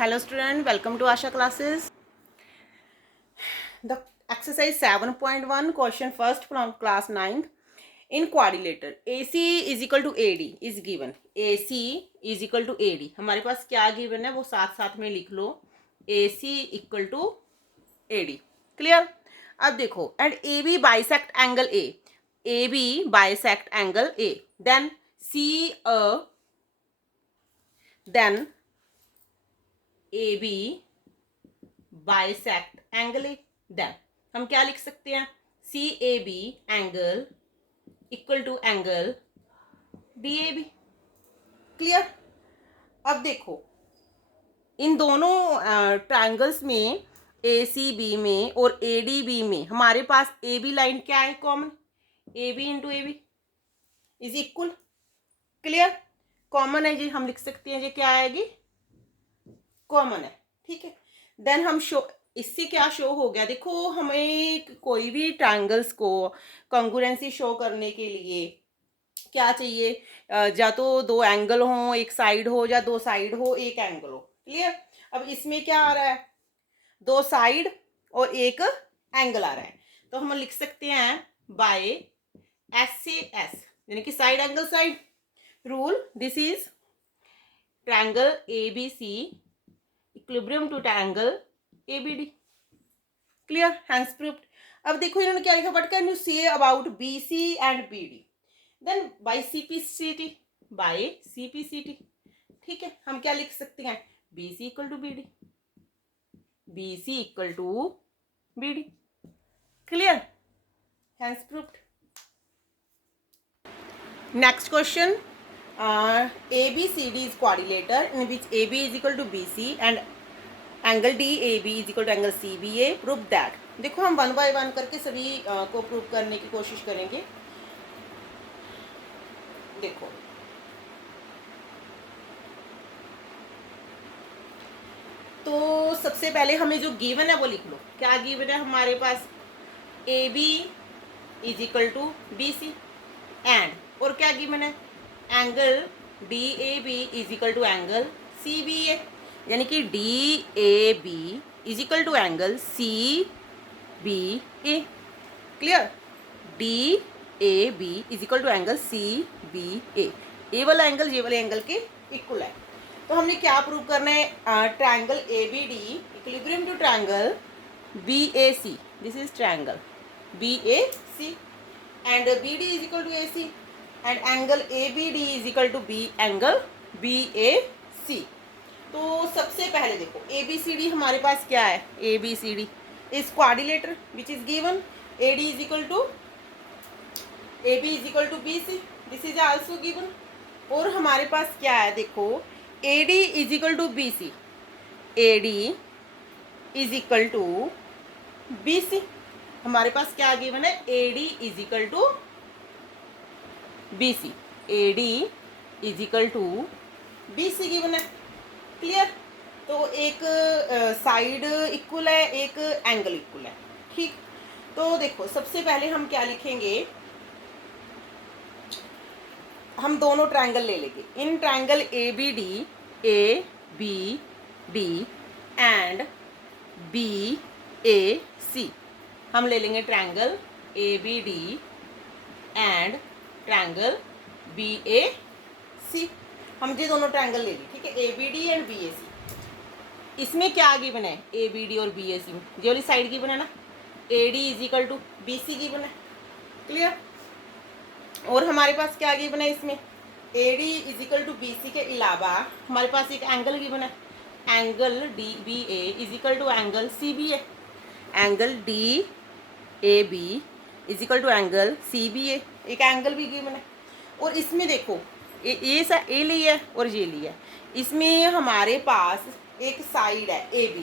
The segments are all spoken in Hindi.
Hello student, welcome to Asha classes. The exercise 7.1 question first from class 9th. In quadrilateral AC is equal to AD is given. AC is equal to AD. हमारे पास क्या given है वो साथ साथ में लिख लो. AC equal to AD. Clear? अब देखो and AB bisect angle A. AB bisect angle A. Then AB bisect angle A. Then हम क्या लिख सकते हैं? C A B angle equal to angle D A B. Clear? अब देखो इन दोनों ट्रायंगल्स में ए सी बी में और ए डी बी में हमारे पास ए बी लाइन क्या है common? A B into A B is equal. Clear? Common है जी, हम लिख सकते हैं जी क्या आएगी? कॉमन है. ठीक है. देन हम शो इससे क्या शो हो गया? देखो हमें कोई भी ट्रायंगल्स को कॉन्ग्रुएंसी शो करने के लिए क्या चाहिए? या तो दो एंगल हो, एक साइड हो, या दो साइड हो एक एंगल हो. क्लियर? अब इसमें क्या आ रहा है? दो साइड और एक एंगल आ रहा है. तो हम लिख सकते हैं बाय एस से एस यानी कि side angle side rule. This is triangle A B C equilibrium to triangle ABD. Clear? Hence proved. अब देखो इन्होंने क्या लिखा? What can you say about BC and BD? Then by CPCT. By CPCT. ठीक है. हम क्या लिख सकते हैं? BC equal to BD. BC equal to BD. Clear? Hence proved. Next question. ABCD is quadrilateral in which AB is equal to BC and angle D A B is equal to angle C B A. Prove that. देखो हम 1 बाय 1 करके सभी को प्रूव करने की कोशिश करेंगे. देखो तो सबसे पहले हमें जो गिवन है वो लिख लो. क्या गिवन है हमारे पास? A B is equal to B C and और क्या गिवन है? Angle D A B is equal to angle C B A यानी कि D A B is equal to angle C B A. Clear? D A B is equal to angle C B A. A वाला एंगल ये वाले एंगल के इक्वल है. तो हमने क्या प्रूव करना है? Triangle A B D equilibrium to triangle B A C. This is triangle B A C and B D is equal to A C and angle A B D is equal to B angle B A C. तो सबसे पहले देखो ए बी सी डी हमारे पास क्या है? A B C D is quadrilateral which is given. A D is equal to A B is equal to B C. This is also given. और हमारे पास क्या है? देखो A D is equal to B C. A D is equal to B C. हमारे पास क्या गिवन है? A D is equal to B C. A D is equal to B C given है. क्लियर? तो एक साइड इक्वल है, एक एंगल इक्वल है. ठीक. तो देखो सबसे पहले हम क्या लिखेंगे? हम दोनों ट्रायंगल ले लेंगे. इन triangle A B D and B A C हम ले लेंगे triangle A B D and triangle B A C. हम ये दोनों ट्रायंगल ले ली. ठीक है. A B D and B A C. इसमें क्या गिवन है? ए बी डी और बी ए सी में ये वाली साइड गिवन है ना. A D is equal to B C given है. क्लियर? और हमारे पास क्या गिवन है इसमें? A D is equal to B C के अलावा हमारे पास एक एंगल गिवन है. Angle D B A is equal to angle C B A. Angle D A B is equal to angle C B A. एक एंगल भी गिवन है. और इसमें देखो ए सा ए लिया है और ये लिया है. इसमें हमारे पास एक साइड है ए बी.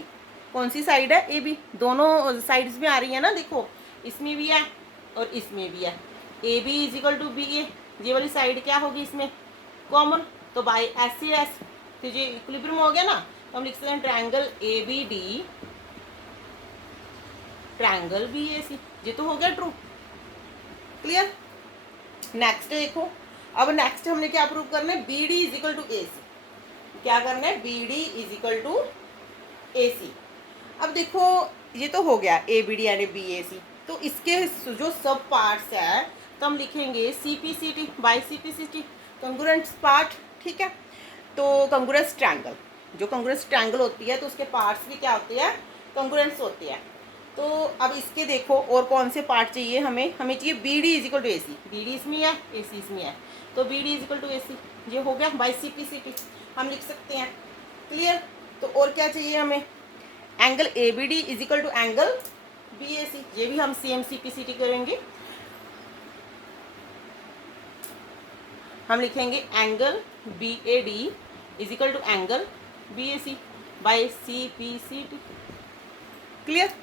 कौन सी साइड है? A B. दोनों साइड्स में आ रही है ना. देखो इसमें भी है और इसमें भी है. A B is equal to B A. ये वाली साइड क्या होगी इसमें? कॉमन. तो बाय एस सी एस तो ये इक्विलिब्रियम हो गया ना. तो हम लिख सकते हैं triangle A B D triangle B A C. ये तो हो गया ट्रू. क्लियर? नेक्स्ट देखो. अब नेक्स्ट हमने क्या प्रूव करना है? B D is equal to A C. क्या करना है? B D is equal to A C. अब देखो ये तो हो गया A B D and B A C, तो इसके जो सब पार्ट्स है तो हम लिखेंगे C P C T by C P C T, congruent part, ठीक है। तो कंग्रुएंस ट्रायंगल, जो कंग्रुएंस ट्रायंगल होती है तो उसके पार्ट्स भी क्या होते हैं, कंग्रुएंस होते हैं। तो अब इसके देखो और कौन से पार्ट चाहिए हमें, हमें चाहिए B D is equal to A C, B D इसमें है ए सी इसमें है, तो B D is equal to A C, ये हो गया by C P C T हम लिख सकते हैं। क्लियर। तो और क्या चाहिए हमें, angle A B D is equal to angle B A C, ये भी हम same C P C T करेंगे। हम लिखेंगे angle B A D is equal to angle B A C by C P C T. Clear.